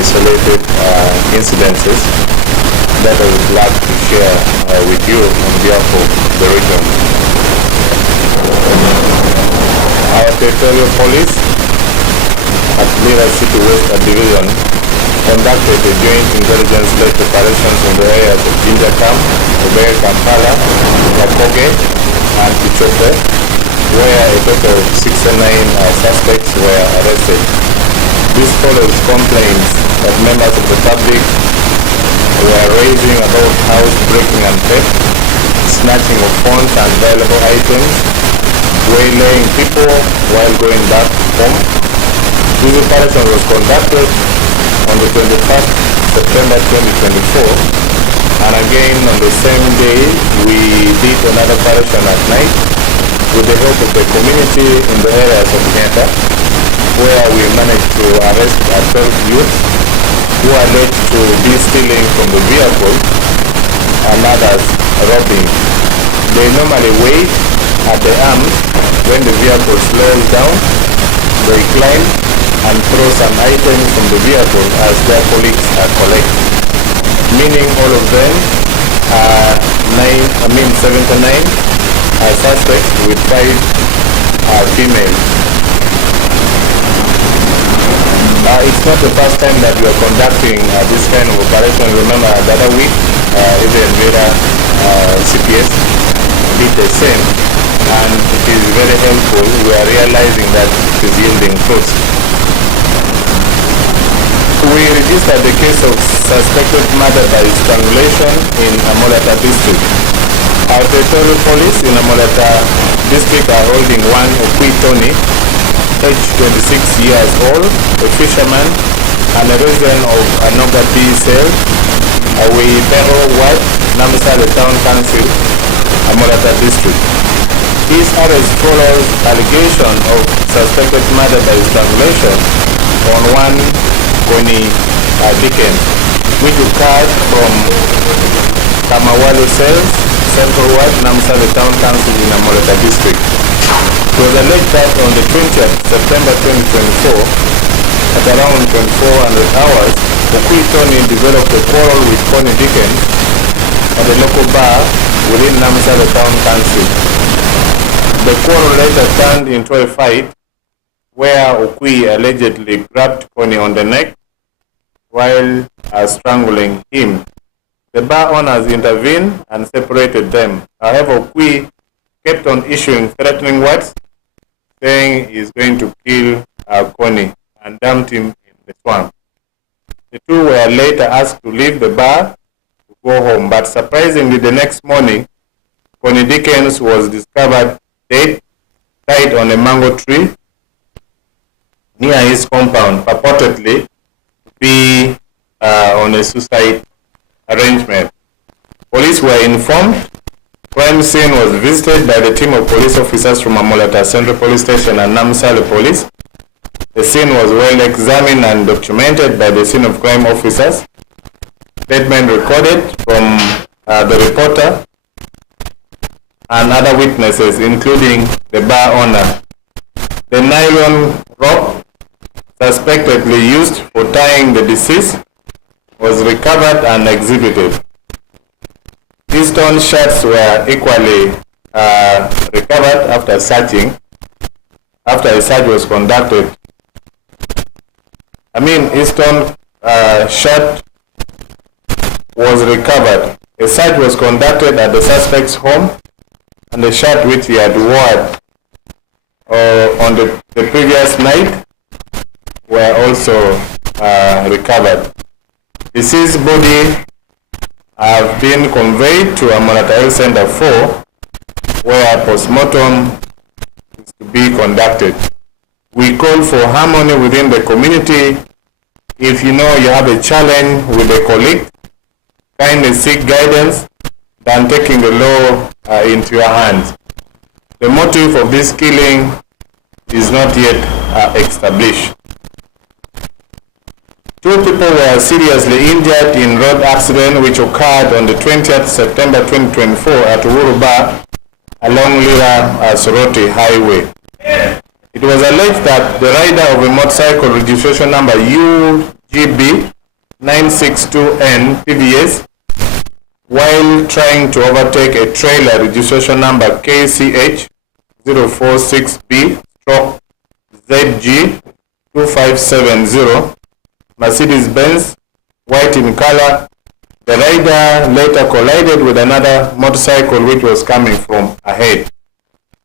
isolated incidences that I would like to share with you on behalf of the region. Our territorial police at Lira City West Division conducted a joint intelligence-led operations in the areas of Jinja Camp, Obey, Kampala, Kapoge, and Kichope, where a total of 69 suspects were arrested. This follows complaints that members of the public were raising about house breaking and theft, snatching of phones and valuable items, waylaying people while going back home. This operation was conducted on the 21st September 2024, and again on the same day we did another operation at night with the help of the community in the areas of Nyata, where we managed to arrest 12 youths who are alleged to be stealing from the vehicle and others robbing. They normally wait at the arms when the vehicle slows down. They climb and throw some items from the vehicle as their colleagues collect. Meaning all of them are 79 suspects with 5 females. It's not the first time that we are conducting this kind of operation. Remember the other week, even Vera CPS did the same, and it is very helpful. We are realizing that it is yielding fruits. We registered the case of suspected murder by strangulation in Amolata district. Our territorial police in Amolata district are holding one Okwi Tony, age 26 years old, a fisherman and a resident of Anoga B Cell, Awi Pero Ward, Namsale Town Council, Amolata district. His arrest follows allegation of suspected murder by strangulation on one Koni Dickens, which occurred from Kamawale Cells, Central Ward, Namsale Town Council in Amolata district. It was alleged that on the 20th September 2024, at around 2400 hours, Okwi Tony developed a quarrel with Koni Dickens at a local bar within Namsale Town Council. The quarrel later turned into a fight where Okwi allegedly grabbed Koni on the neck while strangling him. The bar owners intervened and separated them. However, Okwi kept on issuing threatening words, saying he is going to kill Koni, and dumped him in the swamp. The two were later asked to leave the bar to go home, but surprisingly the next morning, Koni Dickens was discovered dead, tied on a mango tree near his compound, purportedly to be on a suicide arrangement. Police were informed. Crime scene was visited by the team of police officers from Amolata Central Police Station and Namsale Police. The scene was well examined and documented by the scene of crime officers. Statement recorded from the reporter and other witnesses, including the bar owner. The nylon rope suspectedly used for tying the deceased was recovered and exhibited. Easton shirts were equally recovered after searching, after a search was conducted. Easton shirt was recovered. A search was conducted at the suspect's home, and the shirt which he had worn on the previous night were also recovered. Deceased body have been conveyed to Amolata Health Center 4, where postmortem is to be conducted. We call for harmony within the community. If you know you have a challenge with a colleague, kindly seek guidance than taking the law into your hands. The motive of this killing is not yet established. 2 people were seriously injured in road accident which occurred on the 20th September 2024 at Uruba along Lira Soroti Highway. It was alleged that the rider of a motorcycle registration number GB 962N TVS while trying to overtake a trailer registration number KCH 046B/ZG 2570 Mercedes-Benz, white in color. The rider later collided with another motorcycle which was coming from ahead,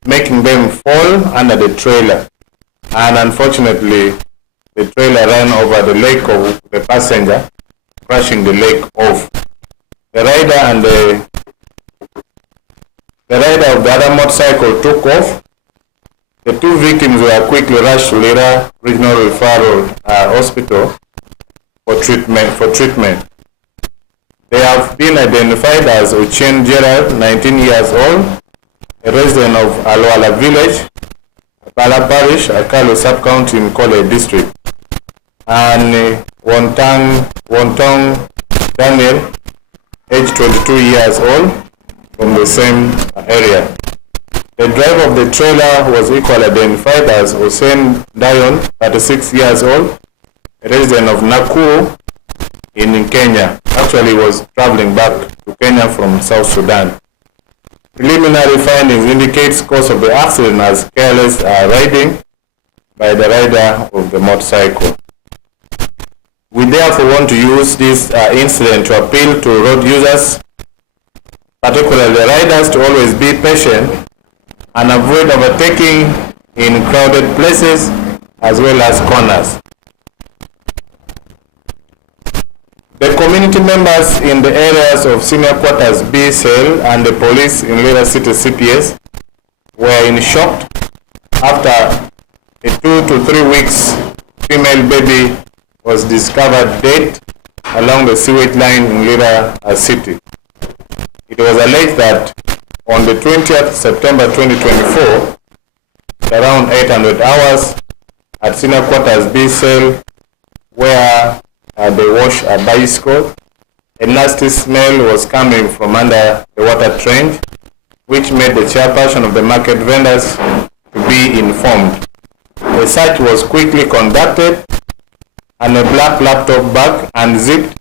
making them fall under the trailer. And unfortunately, the trailer ran over the leg of the passenger, crashing the leg off. The rider of the other motorcycle took off. The two victims were quickly rushed to Lira Regional Referral Hospital for treatment. They have been identified as Ochen Gerald, 19 years old, a resident of Alwala Village, Bala Parish, Akalu Sub-County in Kole District, and Wontong Daniel, age 22 years old, from the same area. The driver of the trailer was equally identified as Hussein Dayon, 36 years old, a resident of Nakuru in Kenya. Actually was traveling back to Kenya from South Sudan. Preliminary findings indicates cause of the accident as careless riding by the rider of the motorcycle. We therefore want to use this incident to appeal to road users, particularly riders, to always be patient and avoid overtaking in crowded places as well as corners. The community members in the areas of Senior Quarters B Cell and the police in Lira City CPS were in shock after a 2 to 3 weeks female baby was discovered dead along the sewage line in Lira City. It was alleged that on the 20th September 2024, around 800 hours at Senior Quarters B Cell, where they wash a bicycle, a nasty smell was coming from under the water trench, which made the chairperson of the market vendors to be informed. A search was quickly conducted and a black laptop bag unzipped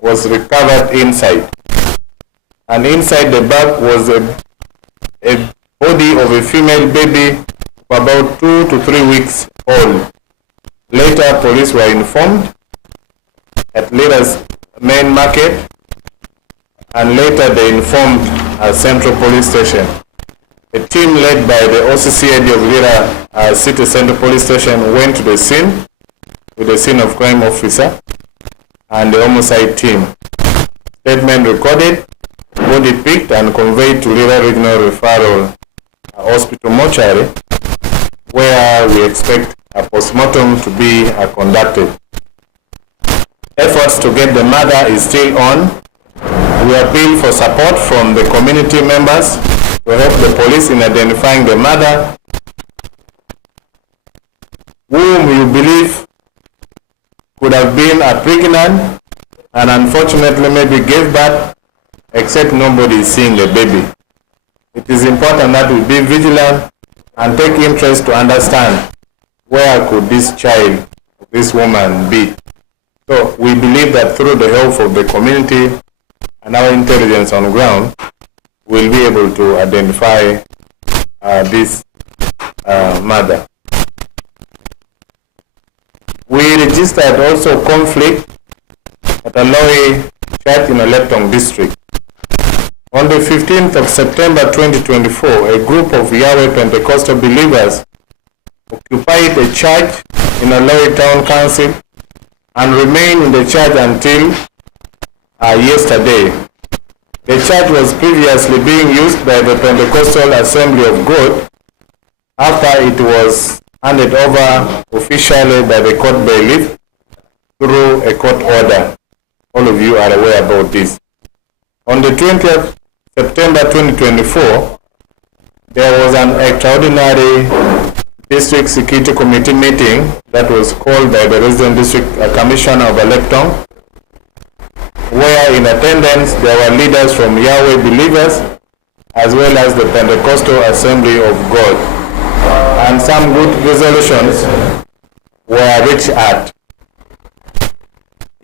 was recovered inside. And inside the bag was a body of a female baby about 2 to 3 weeks old. Later, police were informed at Lira's main market, and later they informed Central Police Station. A team led by the OCCAD of Lira City Central Police Station went to the scene with the scene of crime officer and the homicide team. Statement recorded, body picked and conveyed to Lira Regional Referral Hospital mortuary, where we expect a postmortem to be conducted. Efforts to get the mother is still on. We appeal for support from the community members to help the police in identifying the mother, whom you believe could have been pregnant and unfortunately maybe gave birth, except nobody is seeing the baby. It is important that we be vigilant and take interest to understand where could this child, this woman be. So we believe that through the help of the community and our intelligence on ground, we'll be able to identify this mother. We registered also conflict at Aloe Church in Electong District. On the 15th of September 2024, a group of Yahweh Pentecostal believers occupied a church in Aloe Town Council and remained in the church until yesterday. The church was previously being used by the Pentecostal Assembly of God after it was handed over officially by the court bailiff through a court order. All of you are aware about this. On the 20th September 2024, there was an extraordinary District Security Committee meeting that was called by the Resident District Commissioner of Electong, where in attendance there were leaders from Yahweh believers as well as the Pentecostal Assembly of God, and some good resolutions were reached at.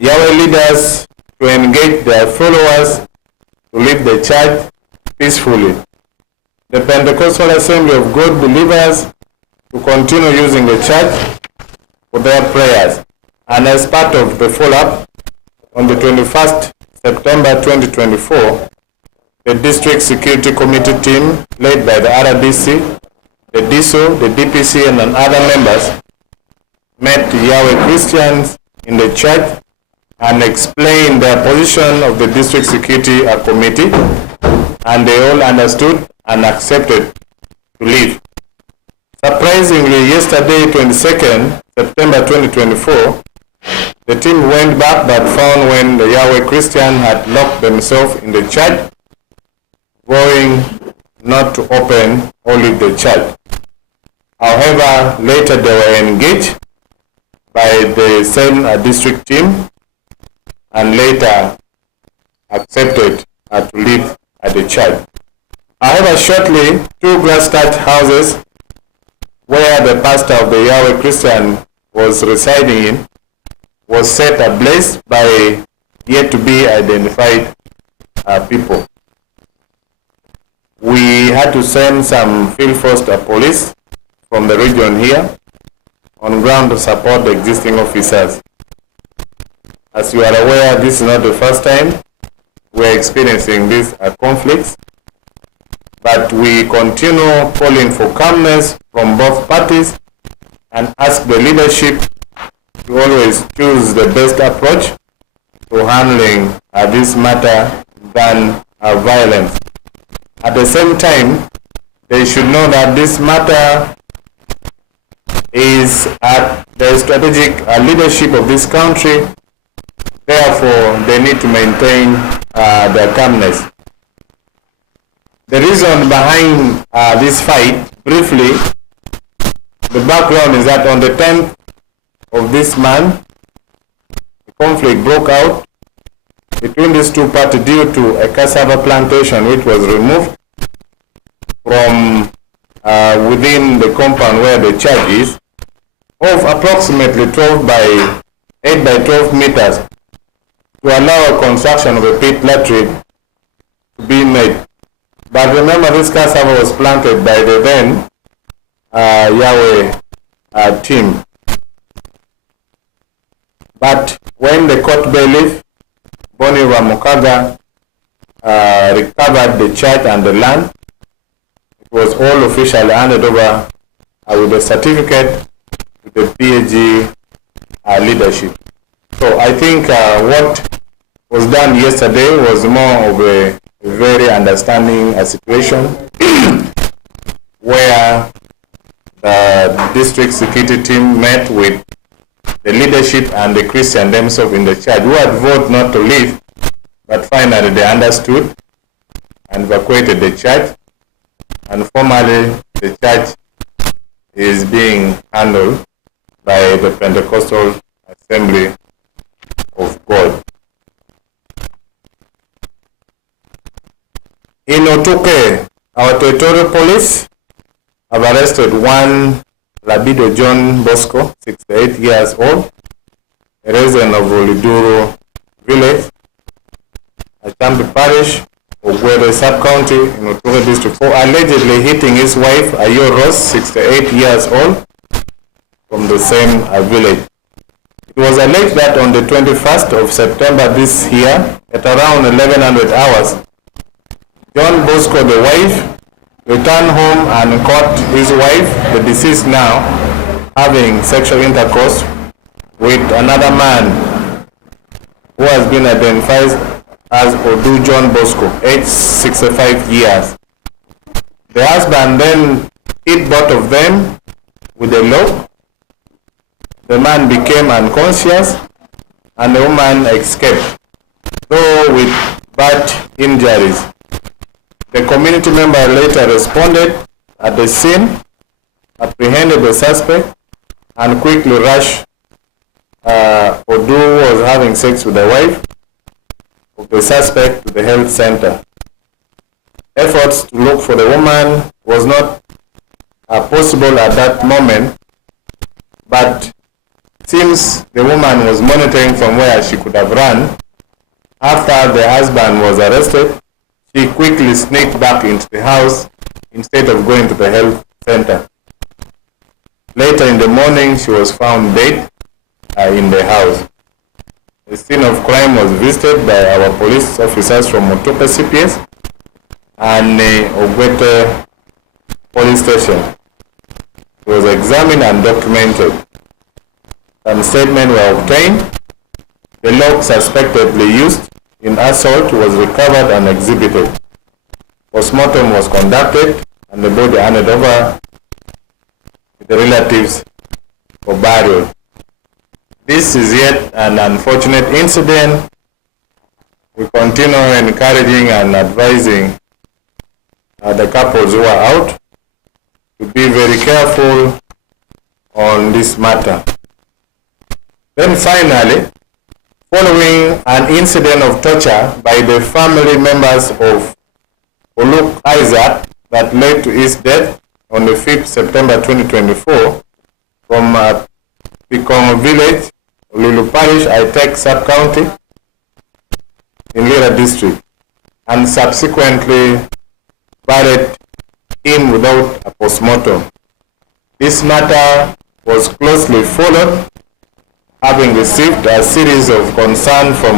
Yahweh leaders to engage their followers to leave the church peacefully. The Pentecostal Assembly of God believers to continue using the church for their prayers. And as part of the follow-up, on the 21st September 2024, the District Security Committee team led by the RDC, the DISO, the DPC, and other members met Yahweh Christians in the church and explained their position of the District Security Committee, and they all understood and accepted to leave. Surprisingly, yesterday, 22nd September 2024, the team went back but found when the Yahweh Christian had locked themselves in the church, vowing not to open or leave the church. However, later they were engaged by the same district team and later accepted to live at the church. However, shortly, 2 glass-thatched houses where the pastor of the Yahweh Christian was residing in was set ablaze by yet to be identified people. We had to send some field force police from the region here on ground to support the existing officers. As you are aware, this is not the first time we are experiencing these conflicts, but we continue calling for calmness from both parties and ask the leadership to always choose the best approach to handling this matter than violence. At the same time, they should know that this matter is at the strategic leadership of this country. Therefore, they need to maintain their calmness. The reason behind this fight, briefly, the background is that on the 10th of this month, the conflict broke out between these two parties due to a cassava plantation which was removed from within the compound where the church is, of approximately 12 by 8 by 12 meters to allow a construction of a pit latrine to be made. But remember, this cassava was planted by the then Yahweh team. But when the court bailiff, Boni Ramukaga, recovered the church and the land, it was all officially handed over with a certificate to the PAG leadership. So I think what was done yesterday was more of a very understanding situation where the district security team met with the leadership and the Christian themselves in the church who had voted not to leave, but finally they understood and evacuated the church, and formally the church is being handled by the Pentecostal Assembly of God. In Otuke, our territorial police have arrested one Labido John Bosco, 68 years old, a resident of Oliduro village, Achambi Parish, Ogwere Sub-County in Otuke District, for allegedly hitting his wife, Ayo Ross, 68 years old, from the same village. It was alleged that on the 21st of September this year, at around 1100 hours, John Bosco, the wife, returned home and caught his wife, the deceased now, having sexual intercourse with another man who has been identified as Odu John Bosco, aged 65 years. The husband then hit both of them with a lock. The man became unconscious and the woman escaped, though with bad injuries. The community member later responded at the scene, apprehended the suspect, and quickly rushed Odu, who was having sex with the wife of the suspect, to the health center. Efforts to look for the woman was not possible at that moment, but Since the woman was monitoring from where she could have run, after the husband was arrested, she quickly sneaked back into the house instead of going to the health center. Later in the morning, she was found dead in the house. The scene of crime was visited by our police officers from Motupe CPS and Ogwete police station. It was examined and documented. Some statements were obtained. The lock suspectedly used in assault was recovered and exhibited. Postmortem was conducted and the body handed over to the relatives for burial. This is yet an unfortunate incident. We continue encouraging and advising the couples who are out to be very careful on this matter. Then finally, following an incident of torture by the family members of Oluk Isaac that led to his death on the 5th September 2024 from Pikong Village, Lulu Parish, Aitek Sub-County in Lira District, and subsequently buried him without a postmortem. This matter was closely followed, having received a series of concern from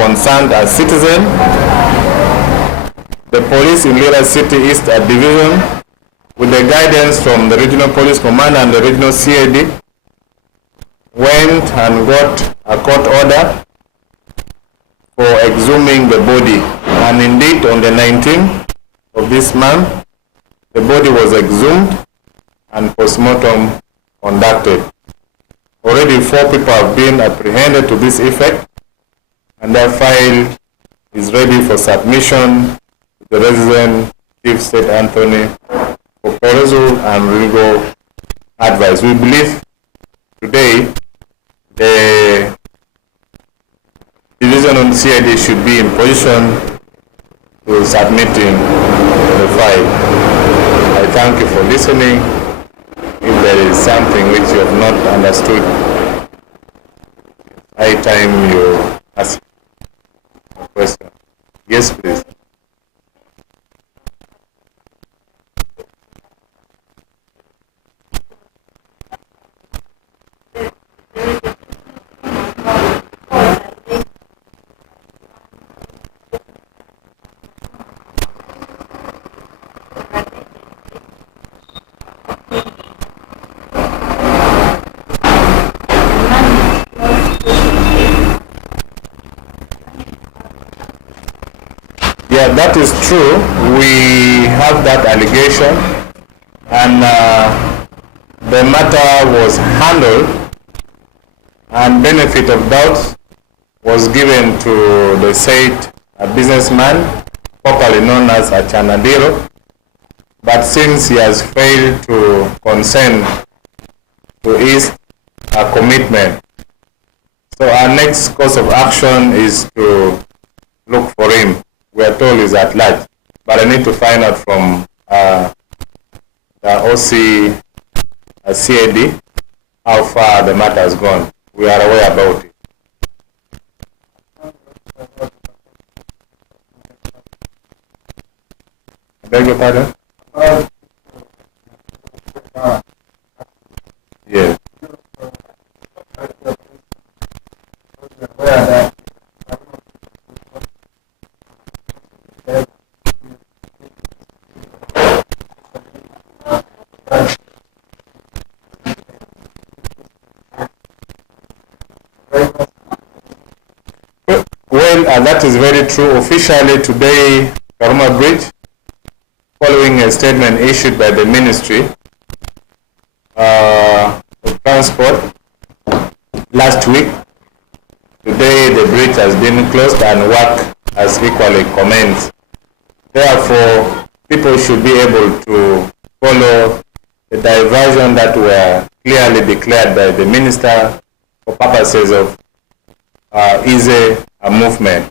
concerned citizens. The police in Lira City East Division, with the guidance from the Regional Police Command and the Regional CAD, went and got a court order for exhuming the body. And indeed, on the 19th of this month, the body was exhumed and postmortem conducted. Already 4 people have been apprehended to this effect, and their file is ready for submission to the resident Chief State Anthony for perusal and legal advice. We believe today the division on CID should be in position to submitting the file. I thank you for listening. If there is something which you have not understood, high time you ask a question. Yes, please. Yeah, that is true. We have that allegation, and the matter was handled, and benefit of doubt was given to the said businessman, popularly known as Achanadiro, but since he has failed to consent to his commitment, so our next course of action is to look for him. We are told he's at large, but I need to find out from the OC CAD how far the matter has gone. We are aware about it. I beg your pardon? Yes. Well, that is very true. Officially today, Karuma Bridge, following a statement issued by the Ministry of Transport last week, today the bridge has been closed and work has equally commenced. Therefore, people should be able to follow the diversion that were clearly declared by the Minister for purposes of easy movement.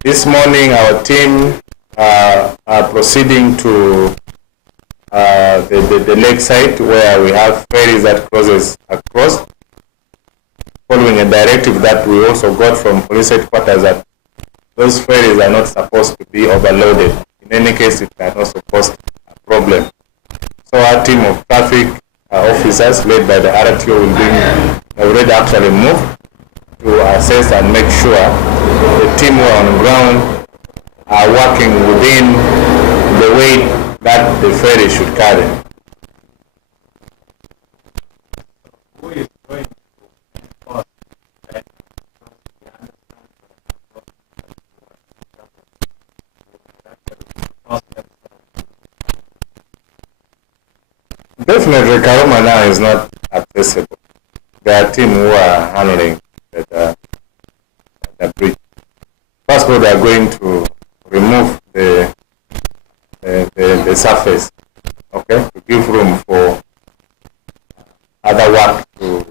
This morning, our team are proceeding to the lakeside where we have ferries that crosses across, following a directive that we also got from police headquarters that those ferries are not supposed to be overloaded. In any case, it can also cause a problem. So our team of traffic officers led by the RTO will be already actually moved to assess and make sure the team who are on the ground are working within the weight that the ferry should carry. Who is going to enforce that? Definitely, Karuma now is not accessible. There are team who are handling the bridge. First of all, they are going to remove the surface, okay, to give room for other work to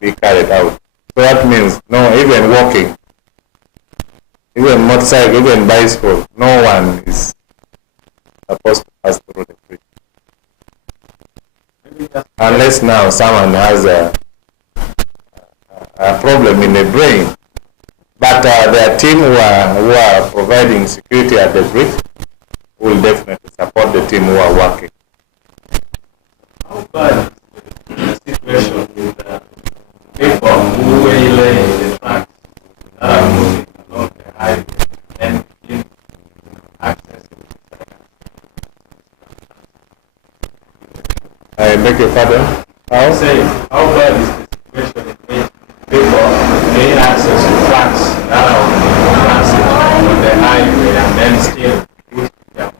be carried out. So that means no, even walking, even motorcycle, even bicycle, no one is supposed to pass through the bridge. Unless now someone has a problem in the brain. But their team who are providing security at the bridge will definitely support the team who are working. How bad is the situation with people who will lay the tracks that are moving along the highway and in access? I beg your pardon? How bad is the situation in which people gain access to tracks that are on the highway and then still put them?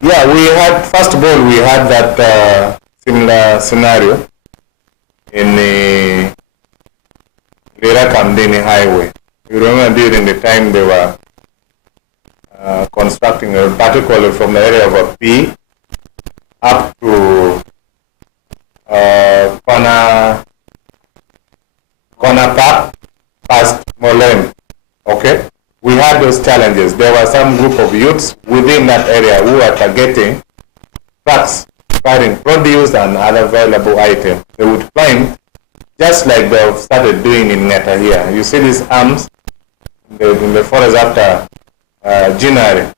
Yeah, we had, first of all, we had that similar scenario in the Lira-Kamdini highway. You remember during the time they were constructing, particularly from the area of a P up to Corner Park past Molem. Okay? We had those challenges. There were some group of youths within that area who were targeting trucks carrying produce and other valuable items. They would climb just like they've started doing in Neta here. You see these arms in the forest after January.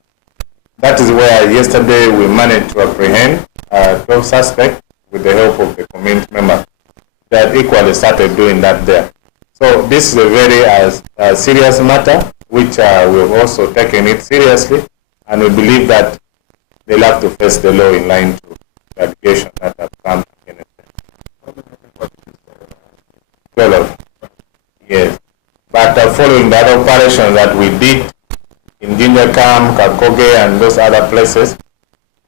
That is where yesterday we managed to apprehend 12 suspects with the help of the community member that equally started doing that there. So this is a very serious matter, which we've also taken it seriously, and we believe that they'll have to face the law in line to the allegations that have come against them. 12. Yes. But following the other operations that we did in Ginger Camp, Kakoge, and those other places,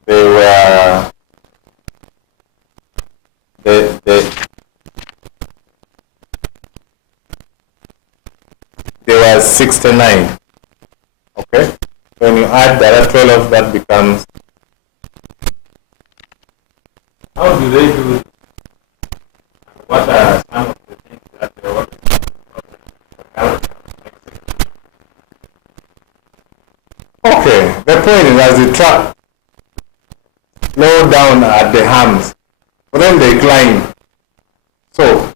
they were there were 69. Okay? When you add the other 12, that becomes. How do they do it? What are some of the things that they want to do? Okay, the point is as the truck low down at the hams, but then they climb. So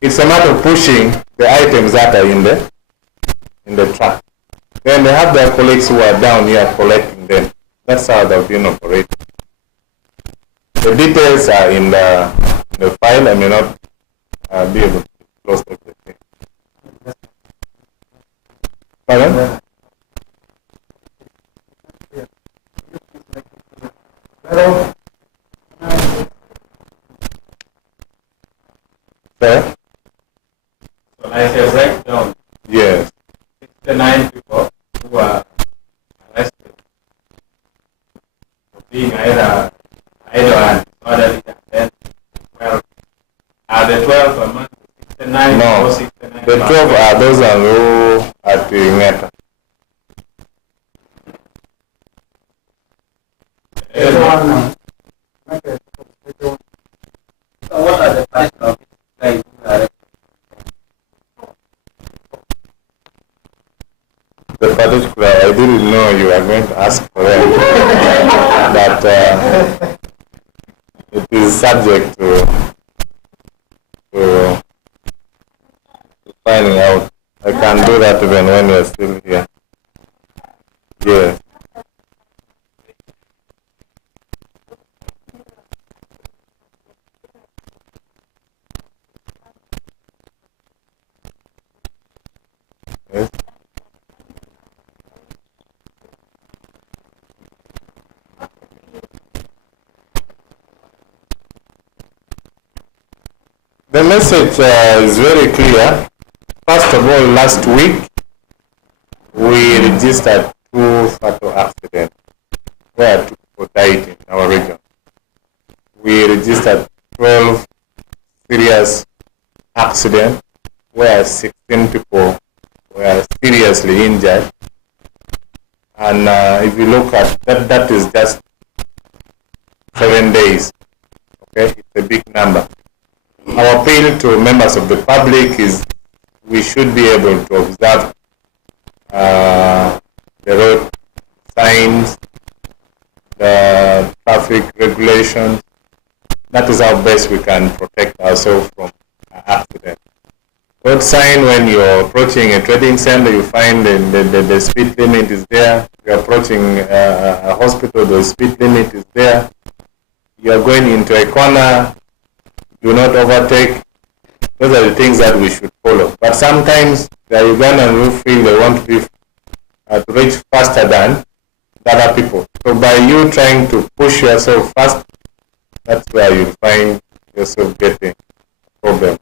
it's a matter of pushing the items that are in the truck. Then they have their colleagues who are down here collecting them. That's how they've been operating. The details are in the file. I may not be able to close everything. Pardon? Sorry? So like a breakdown, Yes. 69 people who are arrested for being either and disorderly, and then 12. Are the 12 among 69 No, or 69? the 12 are those who are at the Ngeta. So what are the price of guys who are The particular, I didn't know you were going to ask for them. but it is subject to finding out. I can do that even when you're still here. Yeah. Yes. The message is very clear. First of all, last week we registered 2 fatal accidents where 2 people died in our region. We registered 12 serious accidents where 16 people were seriously injured. And if you look at that, that is just 7 days. Okay, it's a big number. Our appeal to members of the public is we should be able to observe the road signs, the traffic regulations. That is how best we can protect ourselves from accidents. Road sign, when you're approaching a trading center, you find the speed limit is there. You're approaching a hospital, the speed limit is there. You're going into a corner, do not overtake. Those are the things that we should follow. But sometimes the Ugandans will feel they want to be to reach faster than the other people. So by you trying to push yourself fast, that's where you find yourself getting a problem.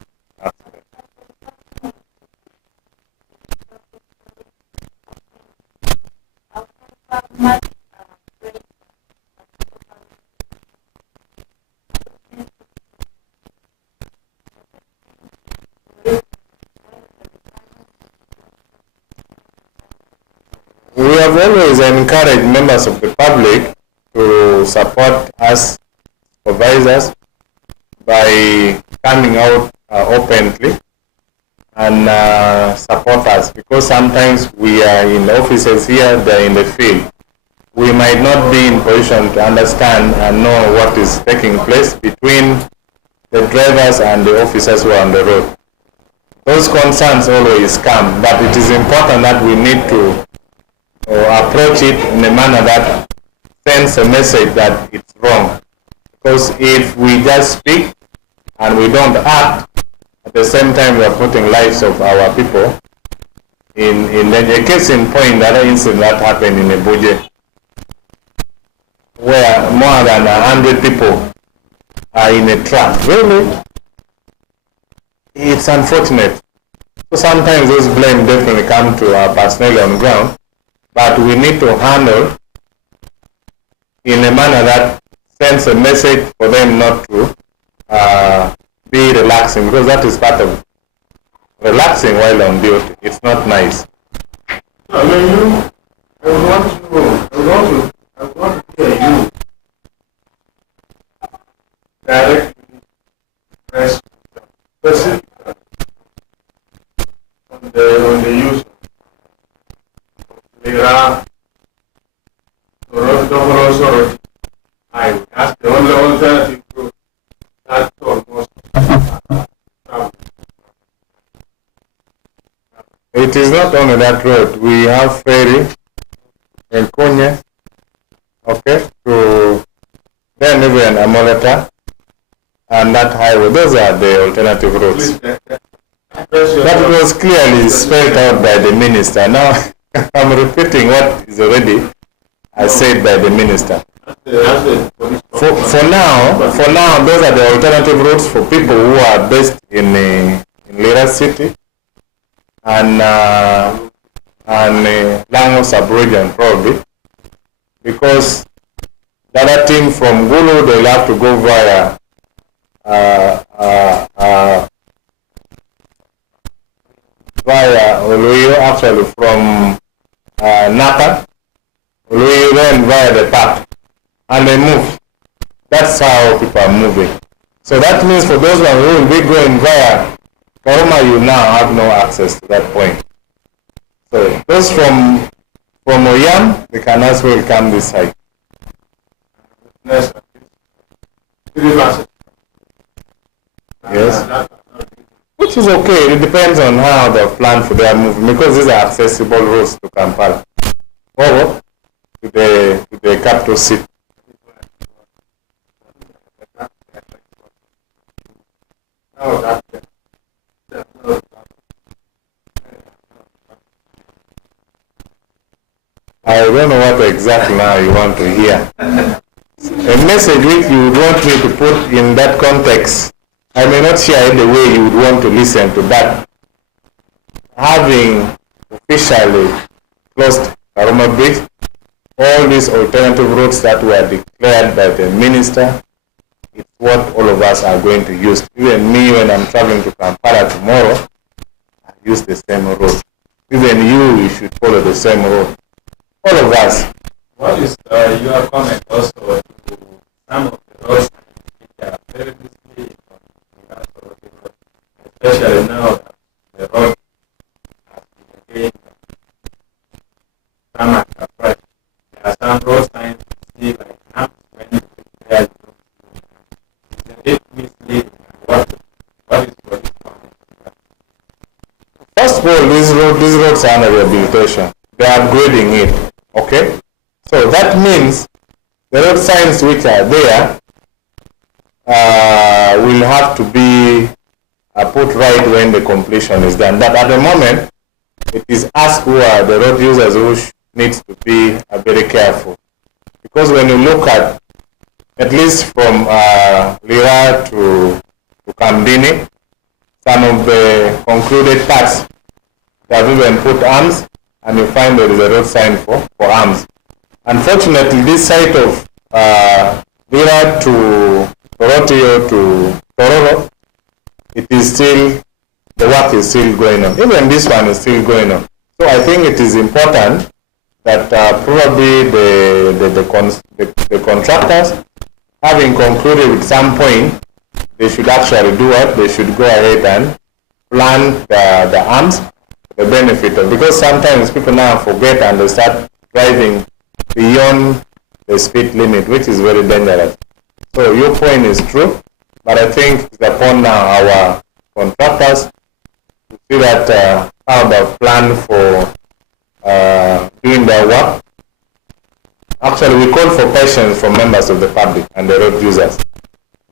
We have always encouraged members of the public to support us supervisors by coming out openly and support us, because sometimes we are in offices here, they're in the field. We might not be in position to understand and know what is taking place between the drivers and the officers who are on the road. Those concerns always come, but it is important that we need to approach it in a manner that sends a message that it's wrong. Because if we just speak and we don't act, at the same time we are putting lives of our people in a case in point. The other incident that happened in Abuja, where more than 100 people are in a truck. Really? It's unfortunate. So sometimes those blame definitely come to our personnel on ground, but we need to handle in a manner that sends a message for them not to be relaxing, because that is part of relaxing while on duty. It's not nice. I want to hear you directly press specifically on the use of Lira or highway. That's the only alternative route. That's almost It is not only that road. We have ferry in Konya, okay, to then even Amoleta and that highway. Those are the alternative routes. That was clearly spelled out by the minister. Now I'm repeating what is already said by the minister. For now, those are the alternative routes for people who are based in Lira City and Lango sub-region probably, because the other team from Gulu, they'll have to go via Oluyo, actually from Naka, Oluyo, then via the park, and they move. That's how people are moving. So that means for those who will be going via Kauma, you now have no access to that point. So those from Oyam, they can as well come this side. Next, reverse. Yes. Which is okay. It depends on how they plan for their movement, because these are accessible roads to Kampala or to the capital city. I don't know what exactly now you want to hear. A message which you would want me to put in that context, I may not share it the way you would want to listen to, but having officially closed Karuma Bridge, all these alternative routes that were declared by the minister, it's what all of us are going to use. Even me, when I'm traveling to Kampala tomorrow, I use the same road. Even you should follow the same road. All of us. What is your comment also to some of the roads which are very busy, especially now that the road has been again tarmac approach? There are some road signs you see like amps when you prepare it misleading. What is your comment? First of all, these roads are under rehabilitation. They are upgrading it. Okay? So that means the road signs which are there will have to be put right when the completion is done. But at the moment, it is us who are the road users who needs to be very careful. Because when you look at least from Lira to Kambini, some of the concluded parts, they have even put arms, and you find there is a road sign for arms. Unfortunately, this site of Lira to Torotio to Tororo, it is still, the work is still going on. Even this one is still going on. So I think it is important that probably the contractors, having concluded at some point, they should actually do what? They should go ahead and plan the arms, the benefit of, because sometimes people now forget and they start driving beyond the speed limit, which is very dangerous. So your point is true, but I think it's upon now our contractors to see that how they plan for doing their work. Actually, we call for patience from members of the public and the road users.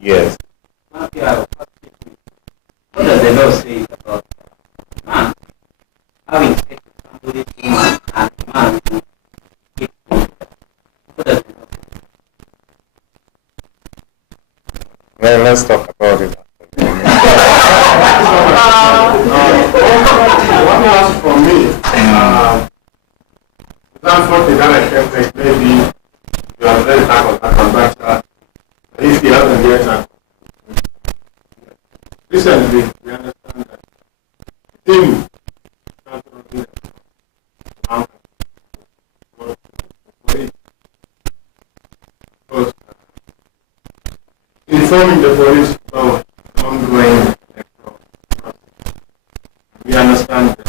Yes. What does the law say about man having sex with somebody woman and man to get food? What does the law say? Well, let's talk about it. What else from me? That's what the I can take. Maybe you are very tackle, but if you haven't yet, recently we understand that the team informing the police about ongoing electoral process. We understand that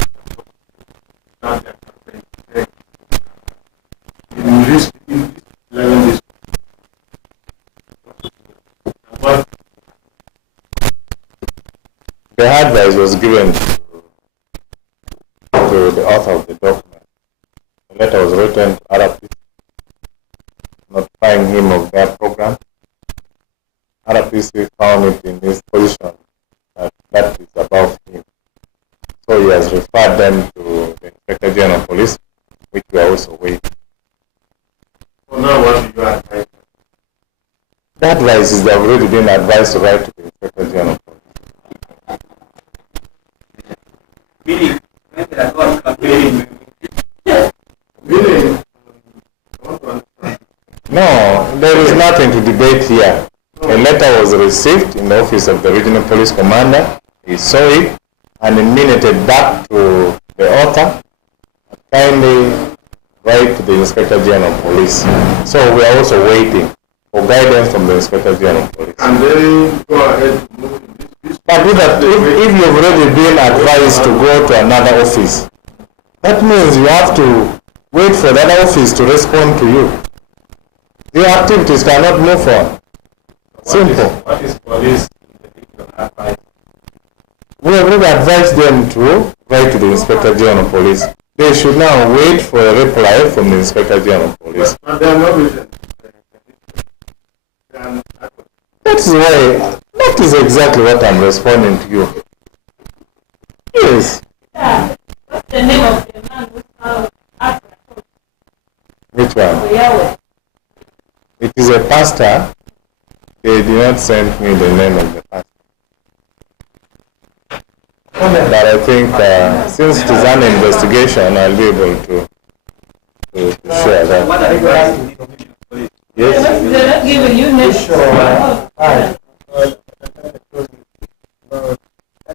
start their campaign today in this 11 districts. But The advice was given to the author of the document. The letter was written to RPC, notifying him of their program. RPC found it in his position that is above him. So he has referred them to the Inspector General of Police, which we are also waiting. for now, what do you advise? The advice is they have already been advised to write to the Inspector General of Police. Meaning, when they are not campaigning, Meaning, I want to understand. No, there is nothing to debate here. A letter was received in the office of the regional police commander. He saw it and emanated back to the author and kindly write to the Inspector General of Police. So we are also waiting for guidance from the Inspector General of Police. And they go ahead to move in this But if you've already been advised to go to another office, that means you have to wait for that office to respond to you. Your activities cannot move on. Simple. What is police individual advice? We have already advised them to write to the Inspector General of Police. They should now wait for a reply from the Inspector General of Police. But they are not written. That is exactly what I'm responding to you. Yes. Yeah. What's the name of the man who's out? Which one? Yahweh. It is a pastor. They did not send me the name of the pastor. But I think since it is an investigation, I'll be able to share that. What are you asking the Commission of Police? Yes. They're not giving you names.